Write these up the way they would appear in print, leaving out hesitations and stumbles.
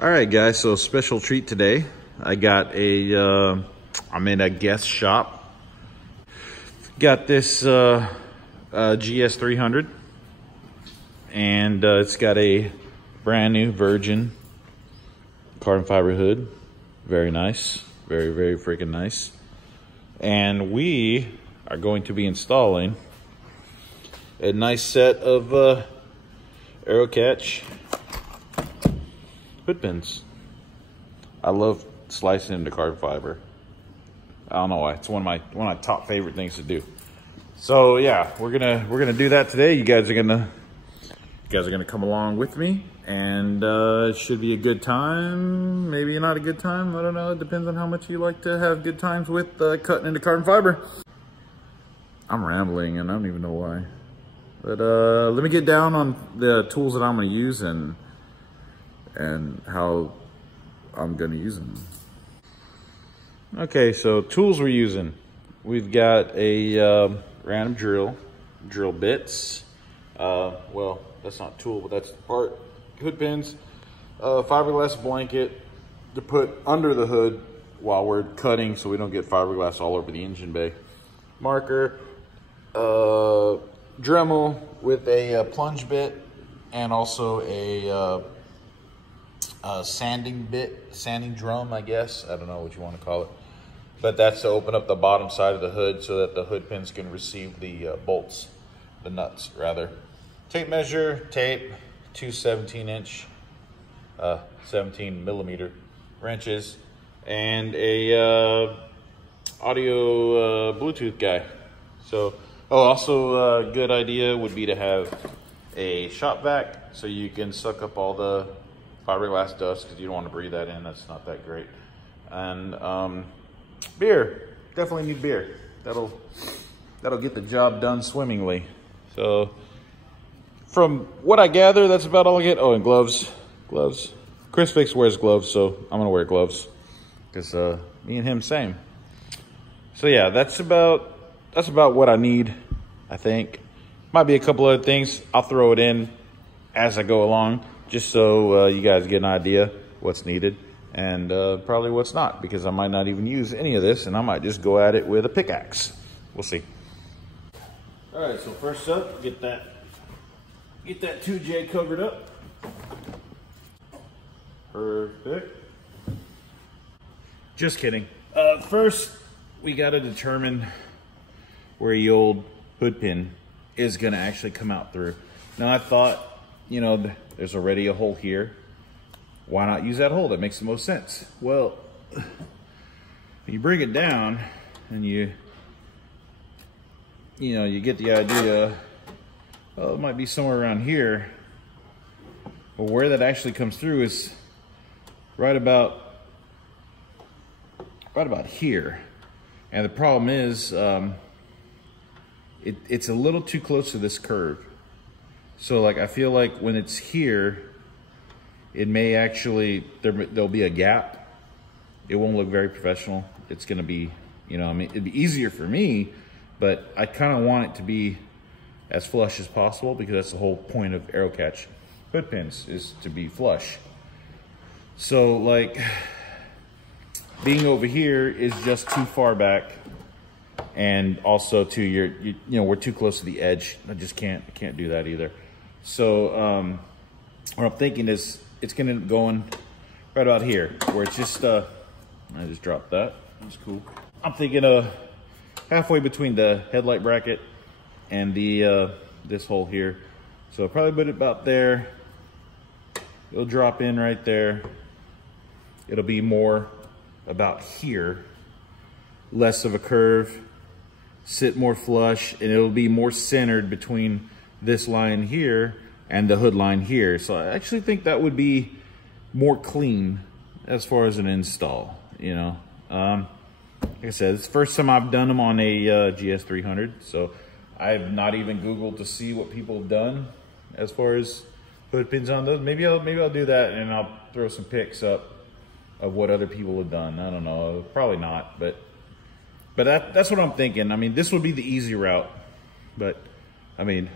All right, guys, so special treat today. I got I'm in a guest shop. Got this GS300, and it's got a brand new virgin carbon fiber hood. Very nice, very, very freaking nice. And we are going to be installing a nice set of Areocatch hood pins. I love slicing into carbon fiber. I don't know why. It's one of my top favorite things to do. So yeah, we're gonna do that today. You guys are gonna come along with me, and it should be a good time. Maybe not a good time. I don't know. It depends on how much you like to have good times with cutting into carbon fiber. I'm rambling, and I don't even know why. But let me get down on the tools that I'm gonna use and how I'm gonna use them. Okay, so tools we're using. We've got a random drill bits. Well, that's not tool, but that's part. Hood pins, fiberglass blanket to put under the hood while we're cutting so we don't get fiberglass all over the engine bay. Marker, Dremel with a plunge bit, and also a sanding drum, I guess. I don't know what you want to call it. But that's to open up the bottom side of the hood so that the hood pins can receive the bolts, the nuts rather. Tape measure, tape, two 17-inch, 17 millimeter wrenches, and a audio Bluetooth guy. So, also a good idea would be to have a shop vac so you can suck up all the fiberglass dust, because you don't want to breathe that in. That's not that great. And beer, definitely need beer. That'll get the job done swimmingly. So from what I gather, that's about all I get. Oh, and gloves. Chris Fix wears gloves, so I'm gonna wear gloves because me and him same. So yeah, that's about what I need. I think might be a couple other things. I'll throw it in as I go along, just so you guys get an idea what's needed and probably what's not, because I might not even use any of this, and I might just go at it with a pickaxe. We'll see. All right, so first up, get that 2J covered up. Perfect. Just kidding. First, we got to determine where the old hood pin is going to actually come out through. Now, I thought, you know, there's already a hole here. Why not use that hole? That makes the most sense. Well, you bring it down and you get the idea, well, it might be somewhere around here. But where that actually comes through is right about here. And the problem is, it's a little too close to this curve. So like, I feel like when it's here, it may actually, there'll be a gap. It won't look very professional. It's gonna be, I mean, it'd be easier for me, but I kind of want it to be as flush as possible, because that's the whole point of Areocatch hood pins, is to be flush. So like, being over here is just too far back, and also too, we're too close to the edge. I just can't do that either. So what I'm thinking is, it's gonna end up going right about here, where it's just, I just dropped that. That's cool. I'm thinking halfway between the headlight bracket and the this hole here. So I'll probably put it about there. It'll drop in right there. It'll be more about here, less of a curve, sit more flush, and it'll be more centered between this line here and the hood line here. So I actually think that would be more clean as far as an install, Like I said, it's the first time I've done them on a GS300, so I've not even Googled to see what people have done as far as hood pins on those. Maybe I'll do that, and I'll throw some pics up of what other people have done. I don't know, probably not, but that's what I'm thinking. I mean, this would be the easy route, but I mean,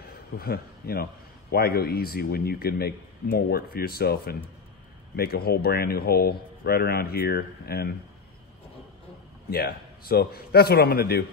why go easy when you can make more work for yourself and make a whole brand new hole right around here. And yeah, so that's what I'm gonna do.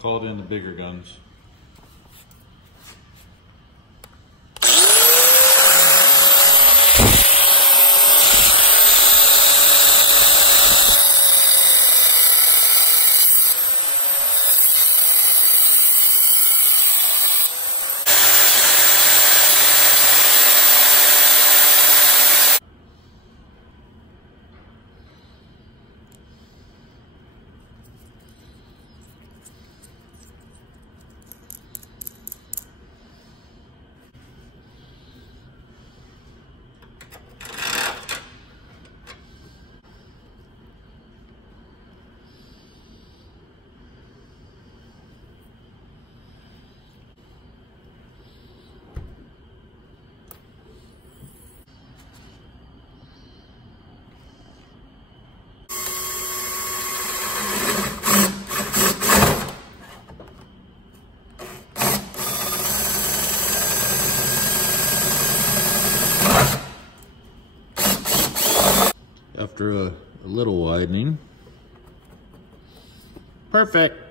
Called in the bigger guns. After a little widening. Perfect.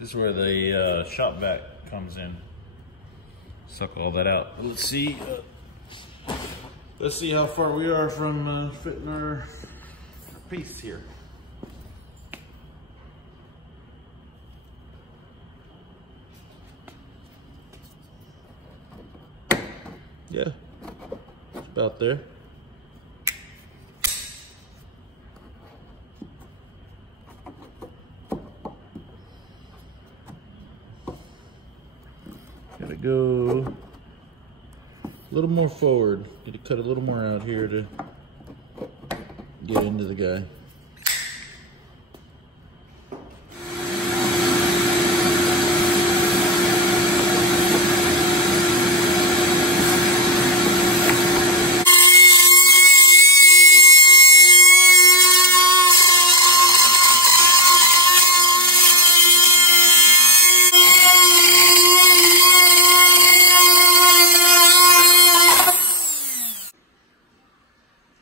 This is where the shop vac comes in. Suck all that out. Let's see how far we are from fitting our piece here. Yeah, it's about there. Gotta go a little more forward. Need to cut a little more out here to get into the guy.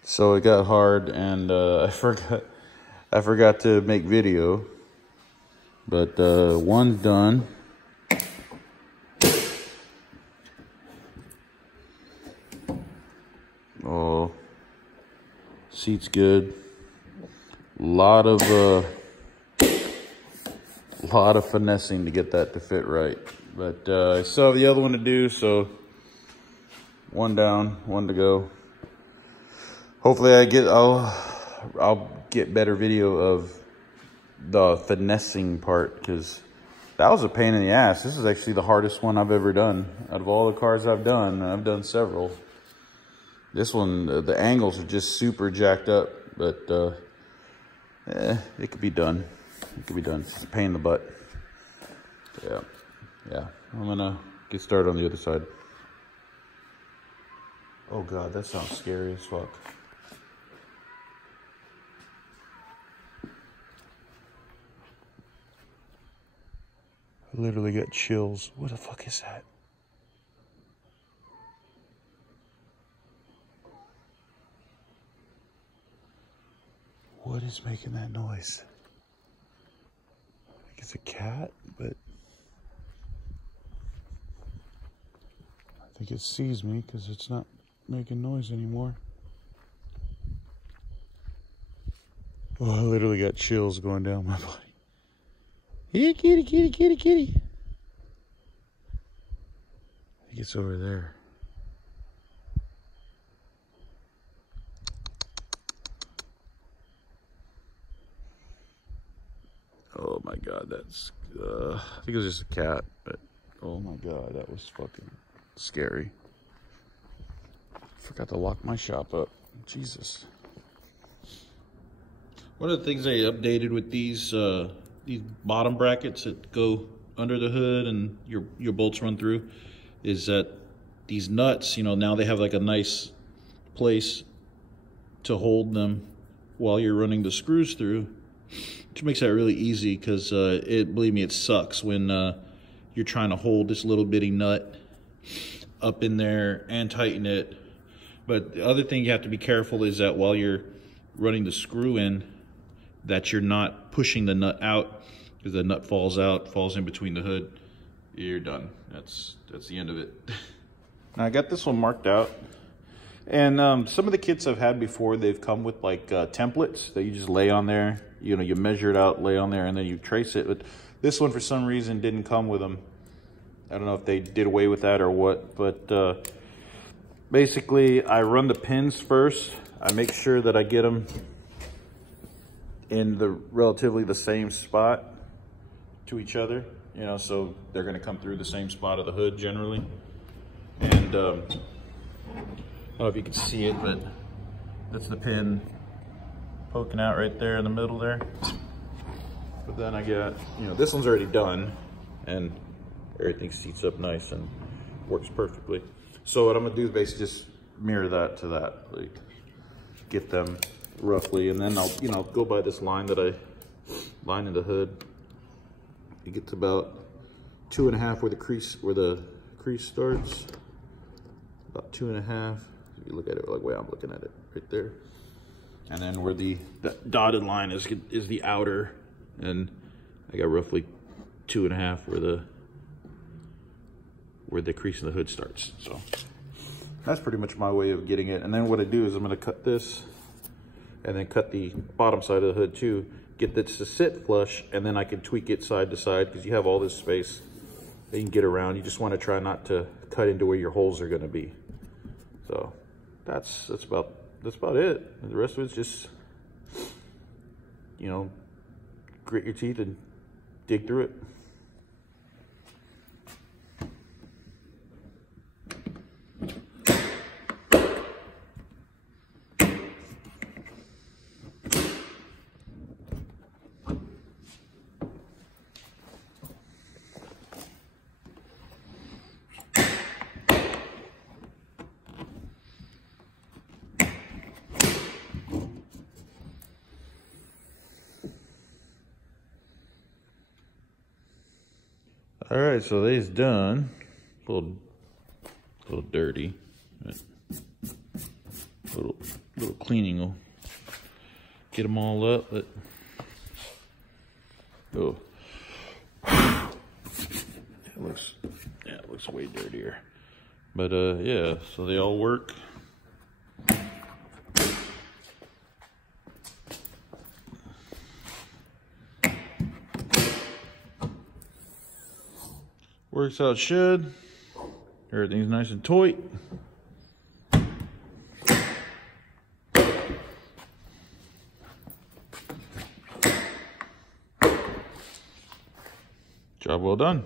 So it got hard, and I forgot to make video, but one's done. Oh, seat's good. Lot of lot of finessing to get that to fit right. But I still have the other one to do, so one down, one to go. Hopefully I'll get better video of the finessing part, because that was a pain in the ass. This is actually the hardest one I've ever done. Out of all the cars I've done several. This one, the angles are just super jacked up, but it could be done. It could be done. It's a pain in the butt. Yeah. I'm gonna get started on the other side. Oh God, that sounds scary as fuck. I literally got chills. What the fuck is that? What is making that noise? I think it's a cat, but I think it sees me because it's not making noise anymore. Oh, I literally got chills going down my body. Hey, kitty, kitty, kitty, kitty. I think it's over there. Oh my God, that's, I think it was just a cat, but oh my God, that was fucking scary. Forgot to lock my shop up. Jesus. One of the things they updated with these bottom brackets that go under the hood and your bolts run through is that these nuts, you know, now they have like a nice place to hold them while you're running the screws through, which makes that really easy, because believe me, it sucks when you're trying to hold this little bitty nut up in there and tighten it. But the other thing you have to be careful is that while you're running the screw in, that you're not pushing the nut out, because the nut falls out, falls in between the hood. You're done. That's the end of it. Now I got this one marked out, and some of the kits I've had before, they've come with like templates that you just lay on there. You know, you measure it out, lay on there, and then you trace it. But this one, for some reason, didn't come with them. I don't know if they did away with that or what, but basically I run the pins first. I make sure that I get them in the relatively the same spot to each other, you know, so they're going to come through the same spot of the hood generally. And I don't know if you can see it, but that's the pin poking out right there in the middle there. But then I got, you know, this one's already done and everything seats up nice and works perfectly. So what I'm gonna do is basically just mirror that to that, like get them roughly, and then I'll, you know, go by this line that I line in the hood. It gets about 2.5 where the crease starts. About 2.5. If you look at it like the way I'm looking at it, right there. And then where the dotted line is the outer, and I got roughly 2.5 where the crease in the hood starts. So that's pretty much my way of getting it. And then what I do is I'm gonna cut this and then cut the bottom side of the hood too, get this to sit flush, and then I can tweak it side to side, because you have all this space that you can get around. You just want to try not to cut into where your holes are going to be. So that's about it. And the rest of it's just, you know, grit your teeth and dig through it. All right, so they's done. A little dirty, but little cleaning will get them all up. But oh, it looks way dirtier. But yeah, so they all work. Works how it should. Everything's nice and tight. Job well done.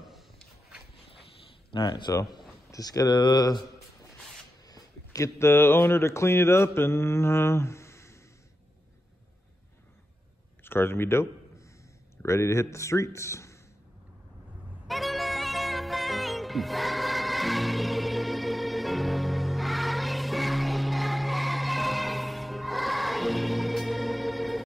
All right, so just gotta get the owner to clean it up, and this car's gonna be dope. Ready to hit the streets.